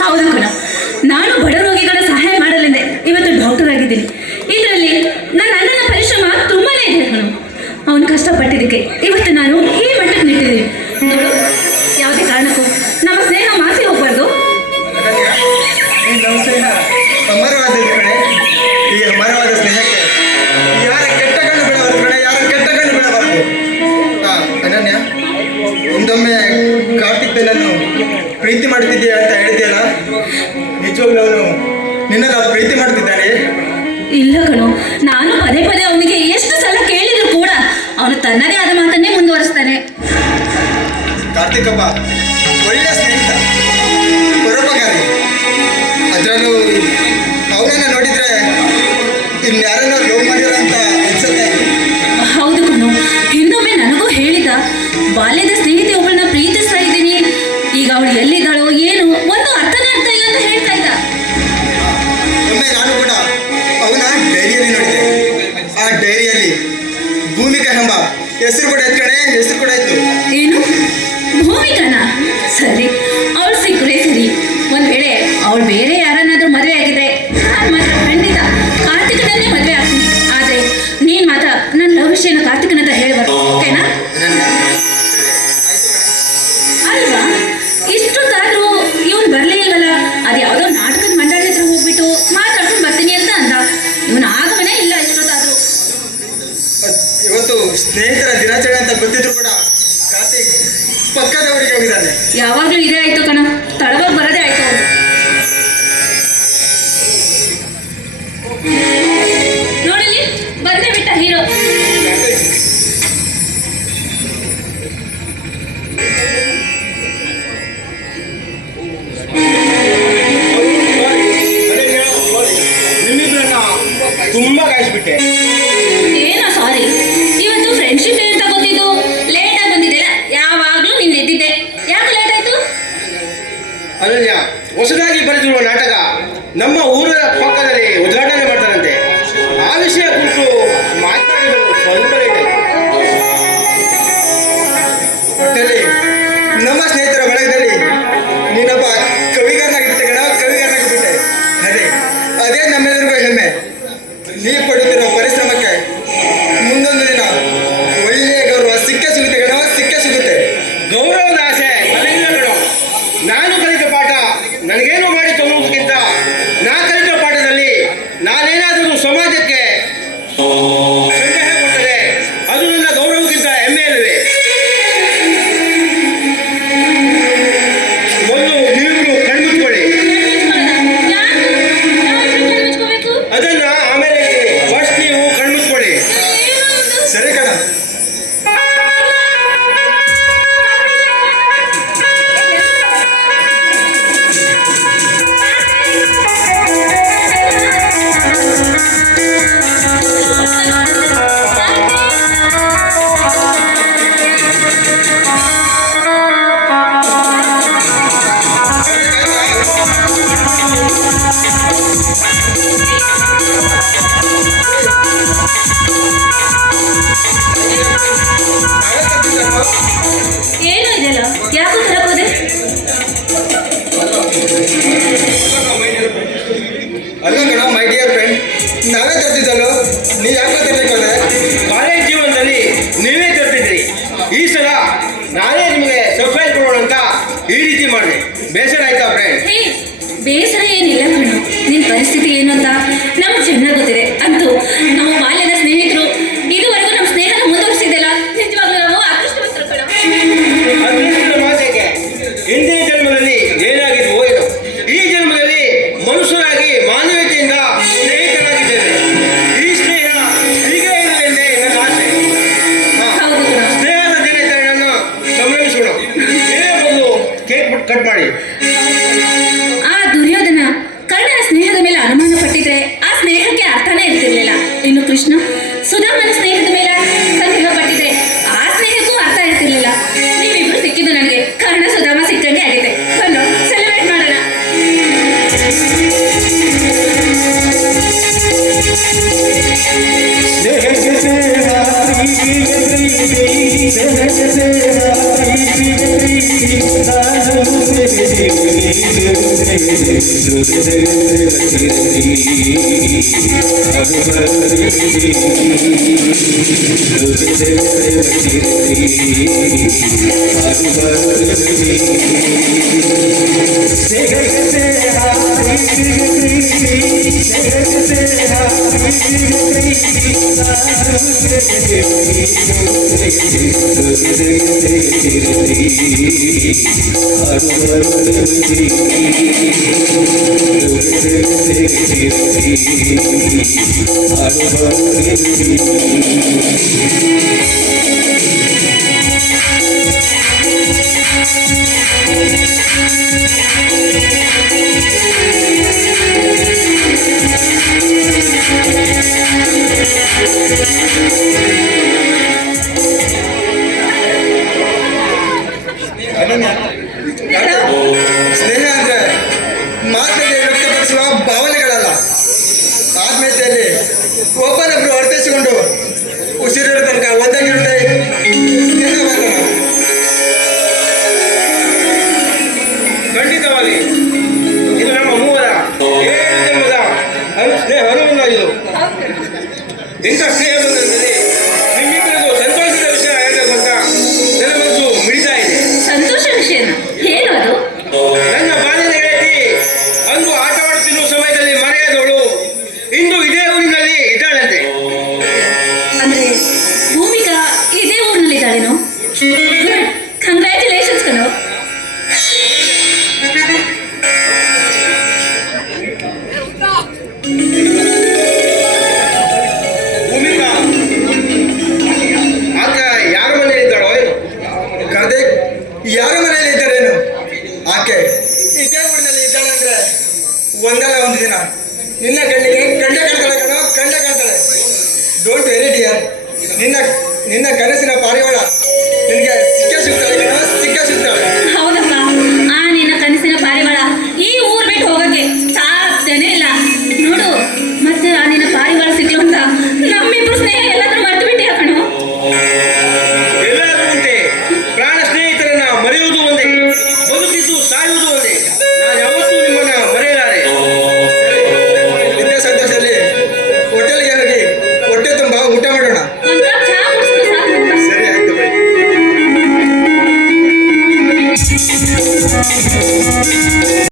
ಹೌದು ಕಣ, ನಾನು ಬಡ ರೋಗಿಗಳ ಸಹಾಯ ಮಾಡಲೆಂದೆ ಇವತ್ತು ಡಾಕ್ಟರ್ ಆಗಿದ್ದೀನಿ. ಇದರಲ್ಲಿ ನನ್ನ ಅಣ್ಣನ ಪರಿಶ್ರಮ ತುಂಬಾನೇ ಇದೆ ಕಣ. ಅವನು ಕಷ್ಟಪಟ್ಟಿದ್ದಕ್ಕೆ ಇವತ್ತು ನಾನು ಈ ಮಟ್ಟಕ್ಕೆ ನಿಂತಿದ್ದೀನಿ ನೋಡು. ಯಾವುದೇ ಕಾರಣಕ್ಕೂ ನಮ್ಮ ಸ್ನೇಹ ಮಾಸಿ ಹೋಗ್ಬಾರ್ದು. ಈ ಅಮರವಾದ ಸ್ನೇಹಕ್ಕೆ ಯಾರ ಕೆಟ್ಟ ಕಣ್ಣು ಬಿಡಬಾರ್ದು ಕಣೆ, ಯಾರ ಕೆಟ್ಟ ಕಣ್ಣು ಬಿಡಬಾರ್ದು. ಅನನ್ಯ, ಒಂದೊಮ್ಮೆ ಕಾರ್ತಿಕ್ ನನ್ನನ್ನು ಪ್ರೀತಿ ಮಾಡುತ್ತಿದ್ದೀಯ ಅಂತ ಹೇಳಿದೆಯಲ್ಲ, ನಿಜವಾಗ್ಲೂ ಅವನು ನಿನ್ನನ್ನು ಪ್ರೀತಿ ಮಾಡ್ತಿದ್ದಾನೆ? ಇಲ್ಲ ಕಣೋ, ನಾನು ಪದೇ ಪದೇ ಅವನಿಗೆ ಎಷ್ಟು ಸಲ ಕೇಳಿದ್ರು ಕೂಡ ಅವನು ತನ್ನದೇ ಆದ ಮಾತನ್ನೇ ಮುಂದುವರಿಸ್ತಾನೆ. ಕಾರ್ತಿಕಪ್ಪ ಒಳ್ಳೆಯ ಸ್ನೇಹಿತ, ಪರೋಪಕಾರಿ. ಅದರಲ್ಲೂ ಅವನನ್ನು ನೋಡಿದ್ರೆ ಇನ್ಯಾರನ್ನೋ ಲವ್ ಮಾಡಿರೋ ಅಂತ ಅನ್ಸುತ್ತೆ. ಹೌದು ಕಣೋ, ಹಿಂದೊಮ್ಮೆ ನನಗೂ ಹೇಳಿದ ಬಾಲ್ಯದ ಸ್ನೇಹಿತೆ ಒಬ್ಬಳನ್ನ ಪ್ರೀತಿಸ್ತಾ ಇದ್ದೀನಿ, ಈಗ ಅವಳು ಎಲ್ಲಿದ್ದಾಳೋ ಏನು ಒಂದು ಅರ್ಥನೇ ಆಗ್ತಾ ಇಲ್ಲ ಅಂತ ಹೇಳ್ತಾ ಇದ್ದ. ಒಮ್ಮೆ ನಾನು ಕೂಡ ಅವನ ಡೈರಿಯಲ್ಲಿ ನೋಡಿದೆ. ಆ ಡೈರಿಯಲ್ಲಿ ಭೂಮಿಕಾ ಎಂಬ ಹೆಸರು ಕೂಡ ಇತ್ತು ಕಣೆ, ಹೆಸರು ಕೂಡ ಇತ್ತು. ಏನು ಭೂಮಿಕಾನ? ಸರಿ, ಅವಳು ಸಿಕ್ಕರೆ ಸರಿ. ಒಂದ್ ವೇಳೆ ಅವಳು ಬೇರೆ ಯಾರನ್ನಾದ್ರೂ ಮದುವೆ ಆಗಿದೆ, ನಾನು ಮಾತ್ರ ಖಂಡಿತ ಕಾರ್ತಿಕನನ್ನೇ ಮದುವೆ ಆಗ್ತೀನಿ. ಆದ್ರೆ ನೀನ್ ಮಾತ್ರ ನನ್ನ ಲವ್ ವಿಷಯನ ಕಾರ್ತಿಕನ ಹತ್ರ ಹೇಳ್ಬಾರ್ದು, ಓಕೆನಾ? ಅಲ್ವಾ, ಇಷ್ಟೊತ್ತಾದ್ರೂ ಇವನು ಬರ್ಲೇ ಇಲ್ವಲ್ಲ. ಅದು ಯಾವುದೋ ನಾಟಕದ ಮಂಡಳಿ ಹತ್ರ ಹೋಗ್ಬಿಟ್ಟು ಮಾತಾಡ್ಕೊಂಡು ಬರ್ತೀನಿ ಅಂತ ಅಂದ. ಇವನು ಆಗಮನೇ ಇಲ್ಲ ಇಷ್ಟೊತ್ತಾದ್ರೂ. ಇವತ್ತು ಸ್ನೇಹಿತರ ದಿನಾಚರಣೆ ಅಂತ ಗೊತ್ತಿದ್ರು ಕೂಡ ಕಾರ್ತಿಕ್ ಪಕ್ಕದವರಿಗೆ ಹೋಗಿದ್ದಾನೆ. ಯಾವಾಗ್ಲೂ ಇದೇ ಆಯ್ತು ಕಣ, ತಡವಾಗಿ ಬರೋದೇ ಆಯ್ತು ಅವನು. ನೋಡಲಿ ಬಂದೇ ಬಿಟ್ಟ ಹೀರೋ. ತುಂಬಾ ಕಾಯಿಸ್ಬಿಟ್ಟೆ. ಏನೋ ಸಾರಿ, ಇವತ್ತು ಫ್ರೆಂಡ್ಶಿಪ್ ಡೇ ಅಂತ ಗೊತ್ತಿದ್ದು ಲೇಟ್ ಆಗಿ ಬಂದಿದ್ದೆಲ್ಲ. ಯಾವಾಗ್ಲೂ ನೀನ್ ಎದ್ದಿದ್ದೆ, ಯಾಕೆ ಲೇಟ್ ಆಯ್ತು? ಅನನ್ಯ, ಹೊಸದಾಗಿ ಬರೆದಿರುವ ನಾಟಕ ನಮ್ಮ ಊರ ಪಕ್ಕದಲ್ಲಿ ಉದ್ಘಾಟನೆ ಮಾಡ್ತಾರಂತೆ. ಆ ವಿಷಯ ಕುರಿತು ಮಾತನಾಡಲು ಸ್ವಲ್ಪ ಲೇಟ್ ಆಯ್ತು. ಒಟ್ಟಲ್ಲಿ ನಮ್ಮ ಸ್ನೇಹಿತರ ಬಳಗದಲ್ಲಿ ನೀನೊಬ್ಬ ಕವಿಗಾರನಾಗಿಬಿಟ್ಟೆ ಕಣ, ಕವಿಗಾರನಾಗಿಬಿಟ್ಟೆ. ಅದೇ ನಮ್ಮೆಲ್ಲರಿಗೂ ಹೆಮ್ಮೆ. ನೀ ಪಡುತ್ತಿರುವ ಪರಿಶ್ರಮಕ್ಕೆ ಮುಂದೊಂದು ದಿನ ಒಳ್ಳೆಯ ಗೌರವ ಸಿಕ್ಕೇ ಸಿಗುತ್ತೆ ಕಣ, ಸಿಕ್ಕೇ ಸಿಗುತ್ತೆ. ಗೌರವದ ಆಸೆ ನನಗಿಲ್ಲ ಕಣೋ. ನಾನು ಕಲಿತ ಪಾಠ ನನಗೇನು ಮಾಡಿ ತಗೊಳ್ಳೋದಕ್ಕಿಂತ ನಾ ಕಲಿತ ಪಾಠದಲ್ಲಿ ನಾನೇನಾದರೂ ಸಮಾಜಕ್ಕೆ ಸಂದೇಹ ಕೊಟ್ಟರೆ ಅದು ನನ್ನ ಗೌರವಕ್ಕಿಂತ ಹೆಮ್ಮೆ ಅಲ್ಲವೇ? ಮೊದಲು ನೀವು ಕಣ್ಮುಚ್ಕೊಳ್ಳಿ, ಅದನ್ನ ಆಮೇಲೆ ಫಸ್ಟ್ ನೀವು ಕಣ್ಮುಚ್ಕೊಳ್ಳಿ. ಸರಿ ಕಣ. ಏನು ಇದೆಲ್ಲ, ಯಾಕೋ ತರಕೋದೆ? ಅಲ್ಲ ಕಣ ಮೈ ಡಿಯರ್ ಫ್ರೆಂಡ್, ನಾವೇ ತರ್ತಿದ್ದಲ್ಲೋ, ನೀ ಯಾಕೆ ತರಬೇಕು? ಕಾಲೇಜ್ ಜೀವನದಲ್ಲಿ ನೀವೇ ತರ್ತಿದ್ರಿ. ಈ ಸಲ ನಾನೇ ನಿಮಗೆ ಸರ್ಪ್ರೈಸ್ ಕೊಡೋಣ ಅಂತ ಈ ರೀತಿ ಮಾಡಿದೆ. ಬೇಸರ ಆಯ್ತಾ ಫ್ರೆಂಡ್? ಹೇ, ಬೇಸರ ಏನಿಲ್ಲ ಕಣ್ಣು. ನಿನ್ ಪರಿಸ್ಥಿತಿ ಏನು ಅಂತ ನಮ್ಗೆ ಚೆನ್ನಾಗಿ ಗೊತ್ತಿದೆ. ಅಂತೂ ನಾವು ಬಾಲ್ಯದ ಸ್ನೇಹಿತರು, ಇದುವರೆಗೂ ನಮ್ಮ ಸ್ನೇಹನ ಮುಂದುವರಿಸಿದ್ದೆಲ್ಲ ನಿಜವಾಗ್ಲೂ ನಾವು ಅದೃಷ್ಟವಂತರು ಕಣ. ಅದೃಷ್ಟದ ಮಾತೆಗೆ ಹಿಂದಿನ ಜನ್ಮದಲ್ಲಿ ಏನಾಗಿದ್ವು ಏನು, ಈ ಜನ್ಮದಲ್ಲಿ ಮನುಷ್ಯರಾಗಿ ಮಾನವೀಯತೆಯಿಂದ ಸ್ನೇಹಿತರಾಗಿದ್ದೇನೆ. ಈ ಸ್ನೇಹ ಹೀಗೆ ಇರಲೆಂದೇ ನನ್ನ ಆಸೆ. ಹೌದು ಕಣ. ಸ್ನೇಹದ ದಿನಾಚರಣೆಯನ್ನು ಸಂಭ್ರಮಿಸೋಣ. ನೀವೇ ಬಂದು ಕೇಕ್ ಕಟ್ ಮಾಡಿ. ಆ ದುರ್ಯೋಧನ ಕರ್ಣನ ಸ್ನೇಹದ ಮೇಲೆ ಅನುಮಾನ ಪಟ್ಟಿದ್ರೆ ಆ ಸ್ನೇಹಕ್ಕೆ ಅರ್ಥನೇ ಇರ್ತಿರ್ಲಿಲ್ಲ. ಇನ್ನು ಕೃಷ್ಣ ಸುಧಾಮನ ಸ್ನೇಹದ ಮೇಲೆ ಸಂದೇಹ ಪಟ್ಟಿದ್ರೆ ಆ ಸ್ನೇಹಕ್ಕೂ ಅರ್ಥ ಇರ್ತಿರ್ಲಿಲ್ಲ. ನೀವಿಬ್ರು ಸಿಕ್ಕಿದ್ದು ನನಗೆ ಕರ್ಣ ಸುಧಾಮ ಸಿಕ್ಕಂಗೆ ಆಗಿದೆ. ಬನ್ನಿ ಸೆಲೆಬ್ರೇಟ್ ಮಾಡೋಣ. ಅನನ್ಯ, ಸ್ನೇಹ ಅಂದ್ರೆ ಮಾತಿನಲ್ಲಿ ವ್ಯಕ್ತಪಡಿಸುವ ಭಾವನೆಗಳಲ್ಲ, ಆತ್ಮೀಯತೆಯಲ್ಲಿ ಒಬ್ಬರೊಬ್ಬರು ಅರ್ಥೈಸಿಕೊಂಡು ಉಸಿರಿರೋ ತನಕ ಒಂದಾಗಿರುತ್ತೆ ಸ್ನೇಹ ಬಂಧನ. ಖಂಡಿತವಾಗಿ ಇದು ನಮ್ಮ ಮೂವರ ಏಳು ಜನ್ಮದ ಸ್ನೇಹ ಅನುಬಂಧ. ಇದು ಇಂಥ ಸ್ನೇಹ ಬಂಧನದಲ್ಲಿ ನಿಮ್ಮಿಬ್ಬರಿಗೂ ಸಂತೋಷದ ವಿಷಯ ಹೇಳಬೇಕು ಅಂತ ನನ್ನ ಮನಸ್ಸು ಮಿಡಿತಾ ಇದೆ. ಸಂತೋಷ ವಿಷಯನ ಏನು ಅದು? ನನ್ನ ಬಾಲ್ಯದ ಗೆಳತಿ ಅಂದು ಆಟವಾಡುತ್ತಿರುವ ಸಮಯದಲ್ಲಿ ಮರೆಯಾದವಳು ಇಂದು ಇದೇ ಊರಿನಲ್ಲಿ ಇದ್ದಾಳಂತೆ. ಅಂದ್ರೆ ಭೂಮಿಕಾ ಇದೇ ಊರಿನಲ್ಲಿ ಇದ್ದಾಳೇನೋ? ಕಂಗ್ರ್ಯಾಚುಲೇಷನ್ಸ್ ಕಣೋ. ಭೂಮಿಕಾ ಆಕೆ ಯಾರ ಮನೆಯಲ್ಲಿ ಇದ್ದಾಳೋ ಏನು? ಕದೆ ಯಾರ ಮನೆಯಲ್ಲಿ ಇದ್ದಾರೇನು? ಆಕೆ ಇದೇ ಊರಿನಲ್ಲಿ ಇದ್ದಾಳಂದ್ರೆ ಒಂದಲ್ಲ ಒಂದು ದಿನ ನಿನ್ನ ಕಣ್ಣಿಗೆ ಕಂಡೆ ಕಾಣ್ತಾಳೆ ಕಣೋ, ಕಂಡೆ ಕಾಣ್ತಾಳೆ. Don't very dear. ನಿನ್ನ ನಿನ್ನ ಕನಸಿನ ಪಾರಿವಾಳ